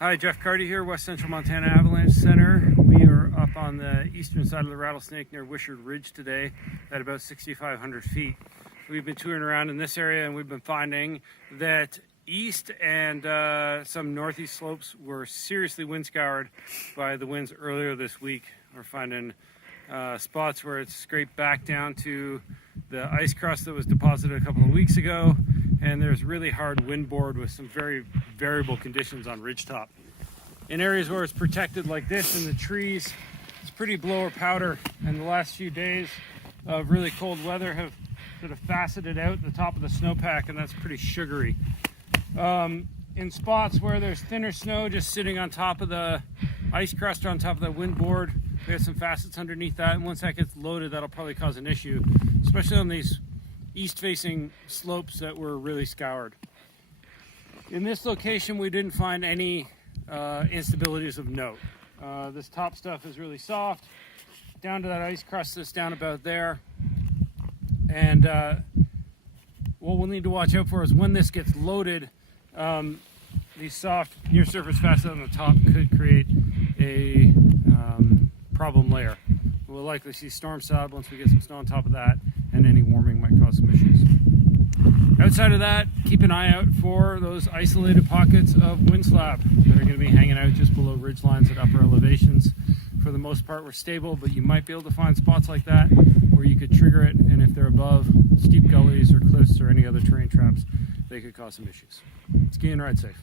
Hi, Jeff Carty here, West Central Montana Avalanche Center. We are up on the eastern side of the Rattlesnake near Wishard Ridge today at about 6,500 feet. We've been touring around in this area and we've been finding that east and some northeast slopes were seriously wind scoured by the winds earlier this week. We're finding spots where it's scraped back down to the ice crust that was deposited a couple of weeks ago, and there's really hard windboard with some very variable conditions on ridgetop. In areas where it's protected like this in the trees, it's pretty blow or powder, and the last few days of really cold weather have sort of faceted out the top of the snowpack, and that's pretty sugary. In spots where there's thinner snow just sitting on top of the ice crust or on top of that windboard, we have some facets underneath that, and once that gets loaded, that'll probably cause an issue, especially on these east-facing slopes that were really scoured. In this location, we didn't find any instabilities of note. This top stuff is really soft, down to that ice crust that's down about there. And what we'll need to watch out for is when this gets loaded, these soft near-surface facets on the top could create a problem layer. We'll likely see storm cloud once we get some snow on top of that, and any warming might cause some issues. Outside of that, keep an eye out for those isolated pockets of wind slab that are going to be hanging out just below ridge lines at upper elevations. For the most part, we're stable, but you might be able to find spots like that where you could trigger it, and if they're above steep gullies or cliffs or any other terrain traps, they could cause some issues. Ski and ride safe.